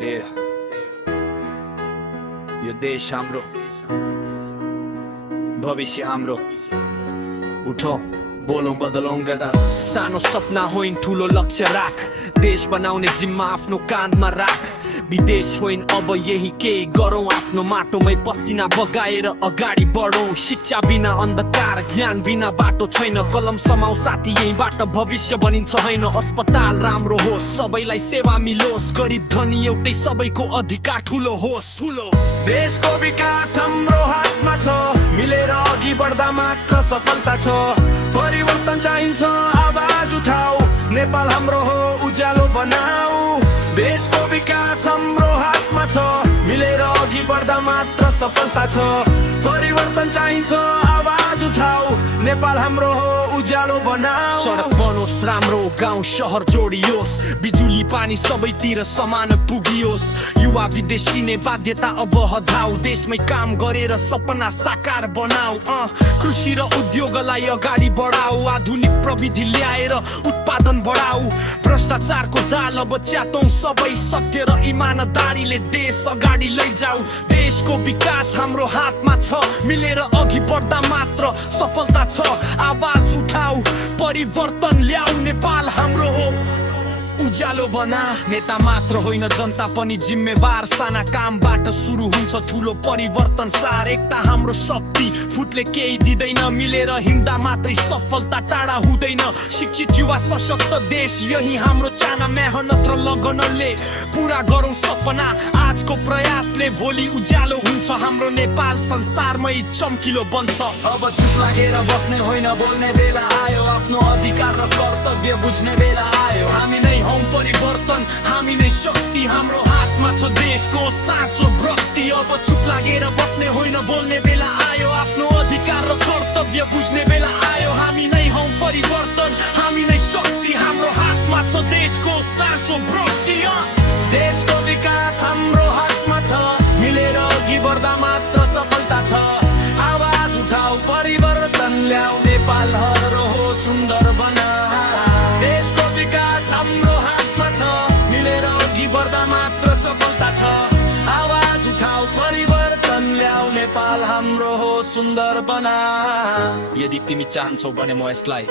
ए यो देश हाम्रो, भविष्य हाम्रो। उठौ बोलौं बदलौं गदा। सानो सपना होइन ठुलो लक्ष्य राख, देश बनाउने जिम्मा आफ्नो काँधमा राख। विदेश होइन अब यही केही गरौँ, आफ्नो माटोमै पसिना बगाएर अगाडि बढौँ। शिक्षा बिना अन्धकार, ज्ञान बिना बाटो छैन। कलम समाउ साथी, यहीँबाट भविष्य बनिन्छ होइन। अस्पताल राम्रो होस्, सबैलाई सेवा मिलोस्। गरिब धनी एउटै, सबैको अधिकार ठुलो होस्। देशको विकास हाम्रो हातमा छ, मिलेर अघि बढ्दा मात्र सफलता छ। परिवर्तन चाहिन्छ, आवाज उठाऊ, नेपाल हाम्रो हो, उज्यालो बनाऊ। देशको विकास हाम्रो हातमा छ, मिलेर अघि बढ्दा मात्र सफलता छ। परिवर्तन चाहिन्छ, आवाज उठाऊ, नेपाल हाम्रो हो, उज्यालो बनाऊ। सडक बनोस् राम्रो, गाउँ शहर जोडियोस्, बिजुली पानी सबैतिर समान पुगियोस्। युवा विदेशी बाध्यता अब हटाऊ, देशमै काम गरेर सपना साकार बनाऊ। कृषि र उद्योगलाई अगाडि बढाऊ, आधुनिक प्रविधि ल्याएर उत्पादन बढाऊ। भ्रष्टाचारको जाल अब च्यातौं सबै, सत्य र इमानदारीले देश अगाडि लैजाऊ। देशको विकास हाम्रो हातमा छ, मिलेर अघि बढ्दा मात्र सफलता छ। आवाज उठाऊ, परिवर्तन ल्याऊ, नेपाल हाम्रो हो, उज्यालो बना। नेता मात्र होइन जनता पनि जिम्मेवार, साना कामबाट सुरु हुन्छ ठुलो परिवर्तन सार। एकता हाम्रो शक्ति, फुटले केही दिँदैन, मिलेर हिँड्दा मात्रै सफलता टाढा हुँदैन। शिक्षित युवा सशक्त देश, यही हाम्रो चाहना। मेहनत र लगनले पुरा गरौँ सपना, आजको प्रयासले भोलि उज्यालो हुन्छ हाम्रो नेपाल, संसारमै चम्किलो बन्छ। अब चुप लागेर बस्ने होइन, बोल्ने बेला आयो। आफ्नो अधिकार र कर्तव्य बुझ्ने बेला आयो। हामी नै हौ परिवर्तन, हामी नै शक्ति, हाम्रो हातमा छ देशको साँचो भक्ति। अब चुप लागेर बस्ने होइन, बोल्ने बेला आयो। आफ्नो अधिकार र कर्तव्य बुझ्ने बेला आयो। हामी नै हौ परिवर्तन, हामी नै शक्ति, हाम्रो हातमा छ देशको साँचो भक्ति। देशको विकास हाम्रो हातमा छ, मिलेर अघि बढ्दा मात्र सफलता छ। आवाज उठाऊ, परिवर्तन ल्याऊ, नेपाल हाम्रो हो, सुन्दर बना। देशको विकास हाम्रो हातमा छ, मिलेर अघि बढ्दा मात्र सफलता छ। आवाज उठाऊ, परिवर्तन ल्याऊ, नेपाल हाम्रो हो, सुन्दर बना। यदि तिमी चाहन्छौ भने म यसलाई